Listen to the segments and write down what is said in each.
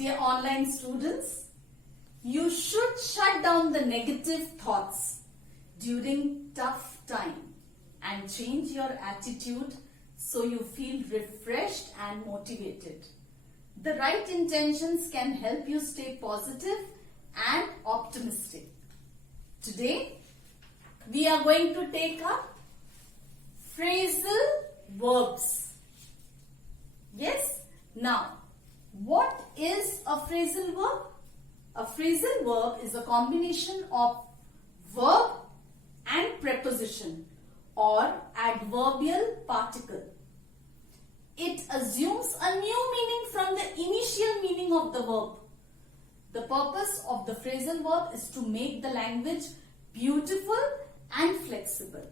Dear online students, you should shut down the negative thoughts during tough time and change your attitude so you feel refreshed and motivated. The right intentions can help you stay positive and optimistic. Today, we are going to take up phrasal verbs. Yes? Now, what is a phrasal verb? A phrasal verb is a combination of verb and preposition or adverbial particle. It assumes a new meaning from the initial meaning of the verb. The purpose of the phrasal verb is to make the language beautiful and flexible.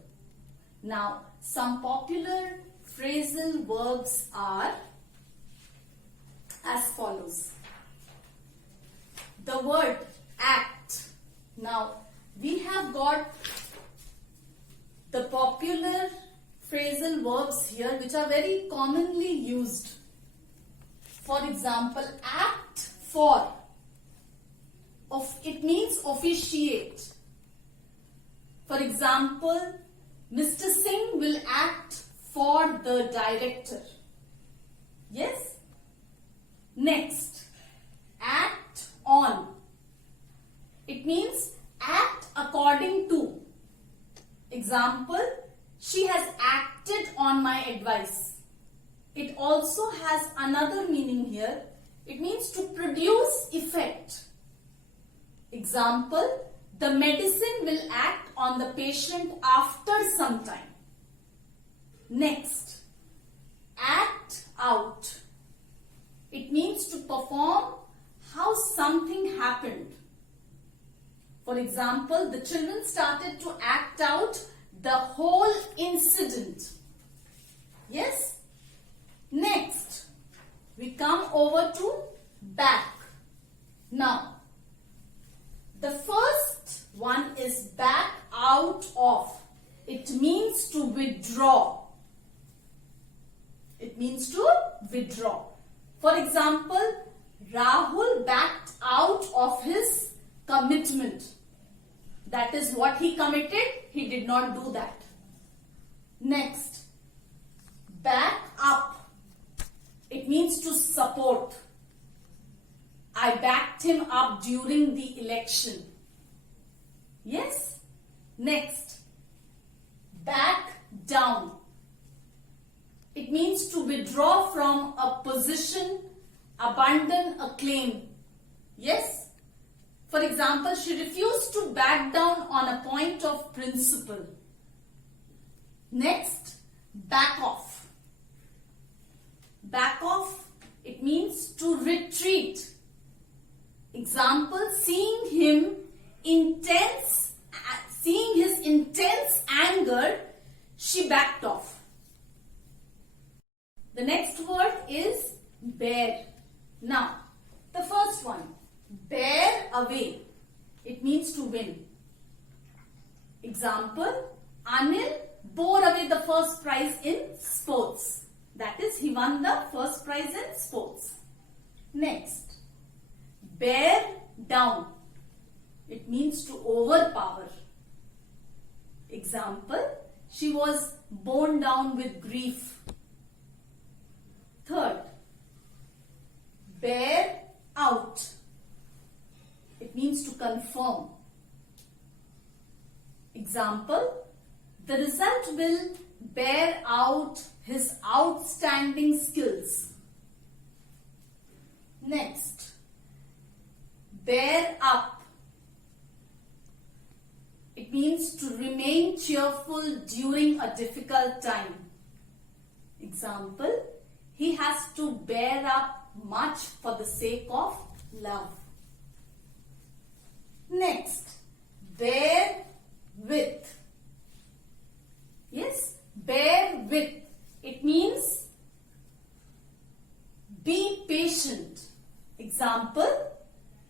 Now, some popular phrasal verbs are as follows. The word act. Now, we have got the popular phrasal verbs here which are very commonly used. For example, act for. It means officiate. For example, Mr. Singh will act for the director. Yes? Next, act on. It means act according to. Example, she has acted on my advice. It also has another meaning here. It means to produce effect. Example, the medicine will act on the patient after some time. Next, act out. It means to perform how something happened. For example, the children started to act out the whole incident. Yes? Next, we come over to back. Now, the first one is back out of. It means to withdraw. It means to withdraw. For example, Rahul backed out of his commitment. That is what he committed. He did not do that. Next, back up. It means to support. I backed him up during the election. Yes? Next, back down. It means to withdraw from a position, abandon a claim. Yes? For example, she refused to back down on a point of principle. Next, back off. Back off, it means to retreat. Example, seeing his intense anger, she backed off. The next word is bear. Now, the first one, bear away. It means to win. Example, Anil bore away the first prize in sports. That is, he won the first prize in sports. Next, bear down. It means to overpower. Example, she was borne down with grief. Third, bear out. It means to confirm. Example, the result will bear out his outstanding skills. Next, bear up. It means to remain cheerful during a difficult time. Example, he has to bear up much for the sake of love. Next, bear with. Yes, bear with. It means be patient. Example,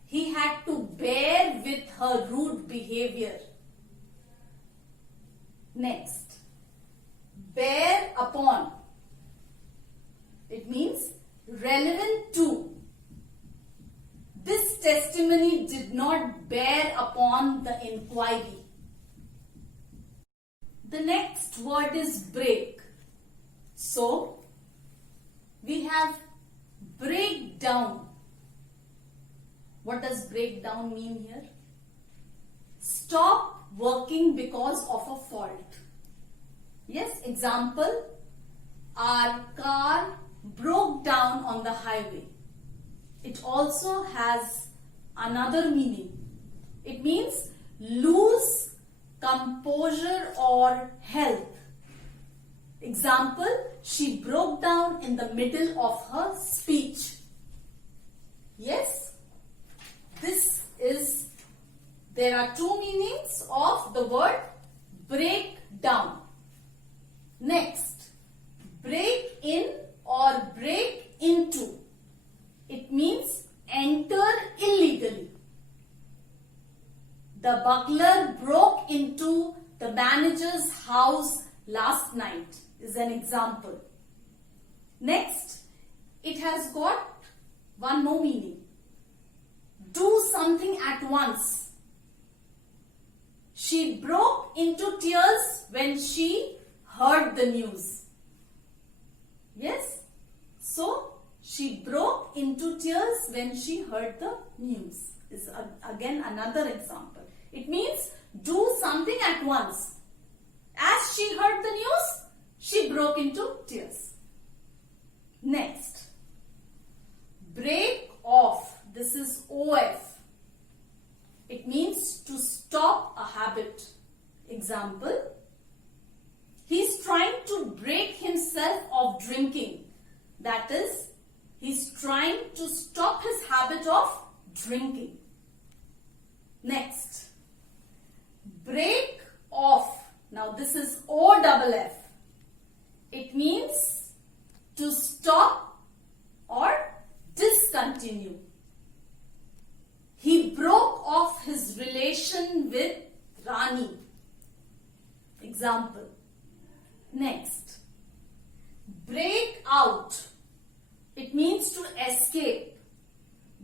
he had to bear with her rude behavior. Next, bear upon. It means relevant to. testimony did not bear upon the inquiry. The next word is break. So, we have break down. What does break down mean here? Stop working because of a fault. Yes, example, our car broke down on the highway. It also has another meaning. It means lose composure or health. Example, she broke down in the middle of her speech. Yes, there are two meanings of the word break down. Next, break in or break into. It means enter illegally. The burglar broke into the manager's house last night is an example. Next, it has got one more meaning. Do something at once. She broke into tears when she heard the news. Yes? So, she broke into tears when she heard the news. Is again another example. It means do something at once. As she heard the news, she broke into tears. Next, break off. This is OF. It means to stop a habit. Example, he's trying to break himself of drinking. That is, he's trying to stop his habit of drinking. Next, break off. Now this is OFF. It means to stop or discontinue. He broke off his relation with Rani. Example. Next, break out. It means to escape.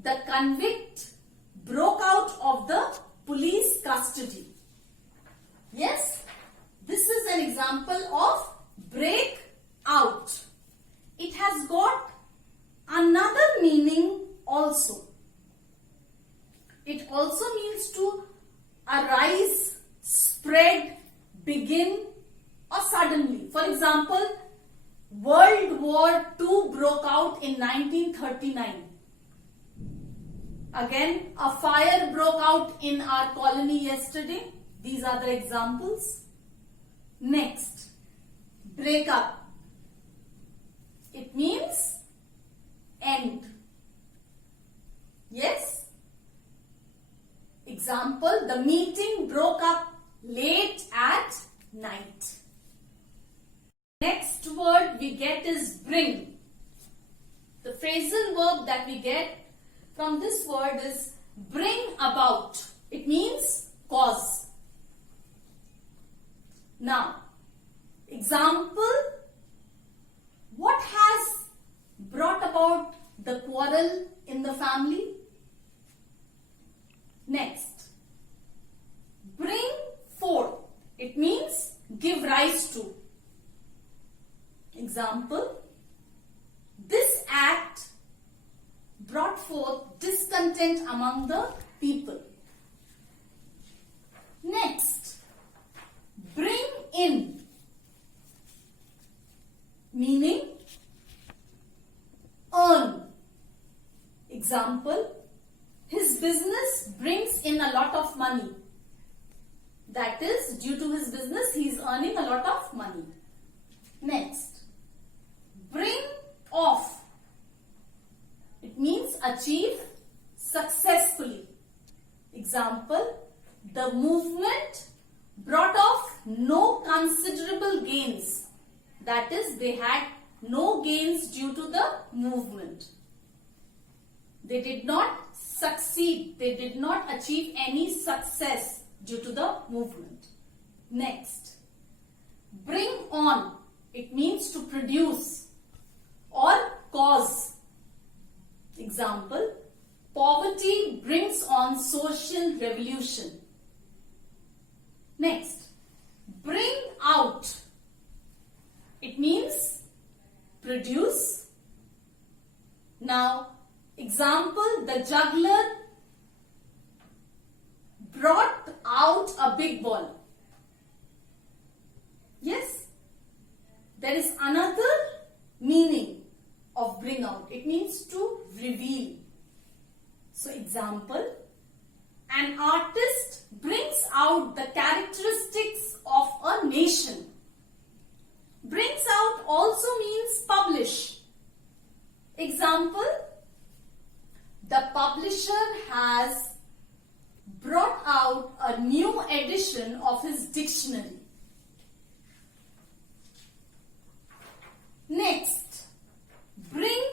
The convict broke out of the police custody. Yes, this is an example of break out. It has got another meaning also. It also means to arise, spread, begin or suddenly. For example, World War II broke out in 1939. Again, a fire broke out in our colony yesterday. These are the examples. Next, break up. It means end. Yes? Example, the meeting broke up late at night. Next word we get is bring. The phrasal verb that we get from this word is bring about. It means cause. Now, example, what has brought about the quarrel in the family? Next, bring forth. It means give rise to. Example, this act brought forth discontent among the people. Next, bring in, meaning earn. Example, his business brings in a lot of money. That is, due to his business, he is earning a lot of money. Next, bring off. It means achieve successfully. Example, the movement brought off no considerable gains. That is, they had no gains due to the movement. They did not succeed. They did not achieve any success due to the movement. Next, bring on. It means to produce or cause. Example, Poverty brings on social revolution. Next, bring out. It means produce. Now, example, the juggler brought out a big ball. Yes, there is another meaning of bring out. It means to reveal. So, example, an artist brings out the characteristics of a nation. Brings out also means publish. Example, the publisher has brought out a new edition of his dictionary. Next, bring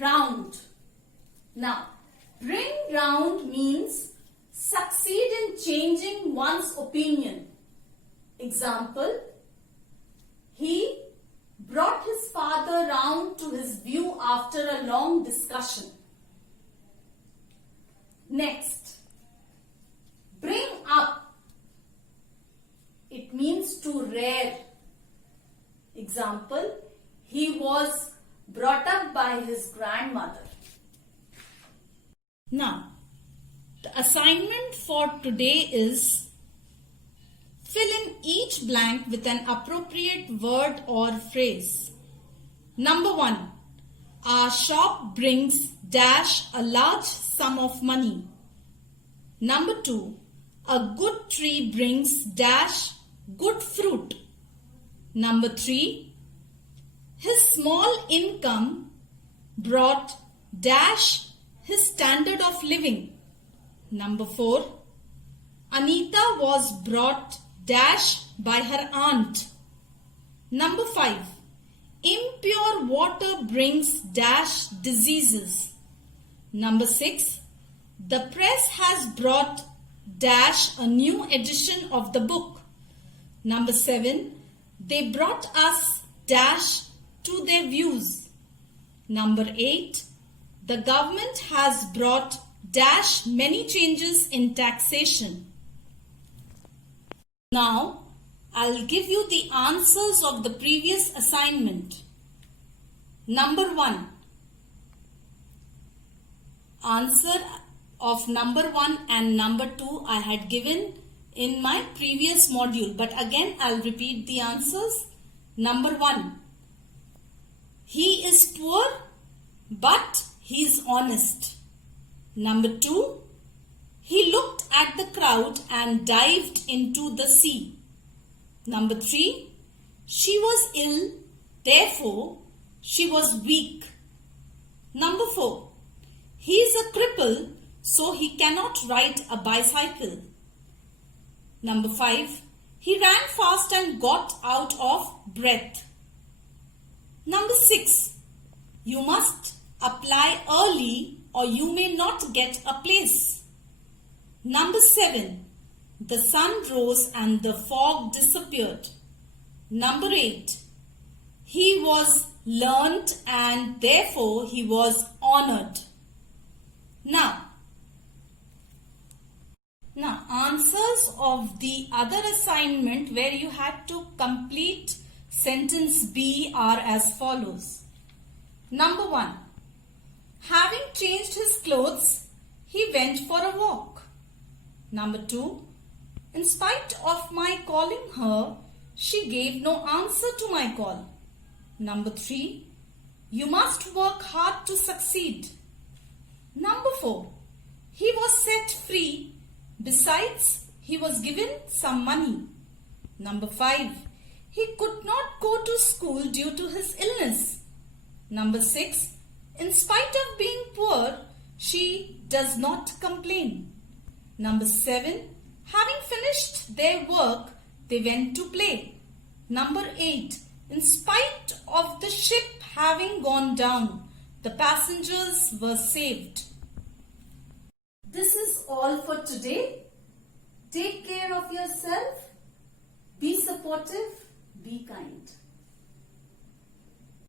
round. Now, bring round means succeed in changing one's opinion. Example, he brought his father round to his view after a long discussion. Next, bring up. It means to rear. Example, he was brought up by his grandmother. Now, the assignment for today is fill in each blank with an appropriate word or phrase. Number 1. Our shop brings dash a large sum of money. Number 2. A good tree brings dash good fruit. Number 3. His small income brought dash his standard of living. Number 4. Anita was brought dash by her aunt. Number 5. Impure water brings dash diseases. Number 6. The press has brought dash a new edition of the book. Number 7. They brought us dash to their views. Number 8. The government has brought dash many changes in taxation. Now, I'll give you the answers of the previous assignment. Number 1. Answer of number 1 and number 2 I had given in my previous module. But again, I'll repeat the answers. Number 1. He is poor, but he is honest. Number 2. He looked at the crowd and dived into the sea. Number 3. She was ill, therefore she was weak. Number 4. He is a cripple, so he cannot ride a bicycle. Number 5. He ran fast and got out of breath. Number 6. You must apply early or you may not get a place. Number 7. The sun rose and the fog disappeared. Number 8. He was learnt and therefore he was honored. Now answers of the other assignment where you had to complete sentence B are as follows. Number 1. Having changed his clothes, he went for a walk. Number 2. In spite of my calling her, she gave no answer to my call. Number 3. You must work hard to succeed. Number 4. He was set free. Besides, he was given some money. Number 5. He could not go to school due to his illness. Number 6. In spite of being poor, she does not complain. Number 7. Having finished their work, they went to play. Number 8. In spite of the ship having gone down, the passengers were saved. This is all for today. Take care of yourself. Be supportive. Be kind.